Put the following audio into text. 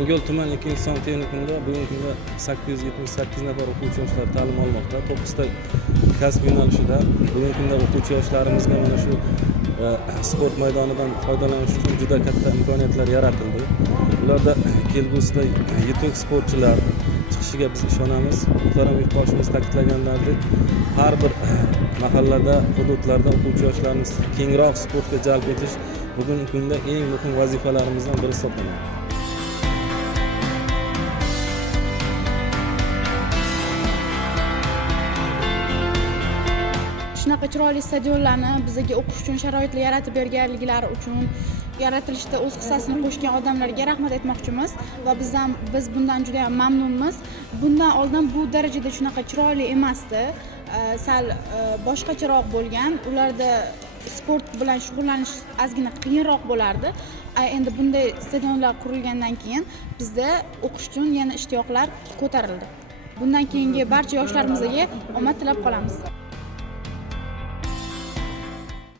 Yangiyo'l tuman 2-son texnikumida bugungi kunda 878 nafar o'quvchi yoshlar ta'lim olmoqda. 9 ta kasb yo'nalishida bugungi kunda o'quvchi yoshlarimizga mana shu sport maydonidan foydalanish uchun juda katta imkoniyatlar yaratildi. Ularda kelgusida yetuk sportchilar chiqishiga biz ishonamiz. Muhtaram yurtdoshimiz ta'kidlaganlaridek, har bir mahallada, hududlarda o'quvchi yoshlarimiz kengroq sportga jalb etish bugungi kunda eng muhim vazifalarimizdan biri hisoblanadi. Shunaqa chiroyli stadionlarni bizga o'qish uchun sharoitlar yaratib berganliklari uchun yaratilishda o'z hissasini qo'shgan odamlarga rahmat aytmoqchimiz va biz bundan juda ham mamnunmiz. Bundan oldin bu darajada shunaqa chiroyli emasdi. Sal boshqacharoq bo'lgan. Ularda sport bilan shug'ullanish ozgina qiyinroq bo'lardi. Endi bunday stadionlar qurilgandan keyin bizda o'qish uchun yana ishtiyoqlar ko'tarildi. Bundan keyingi barcha yoshlarimizga omad tilab qolamiz.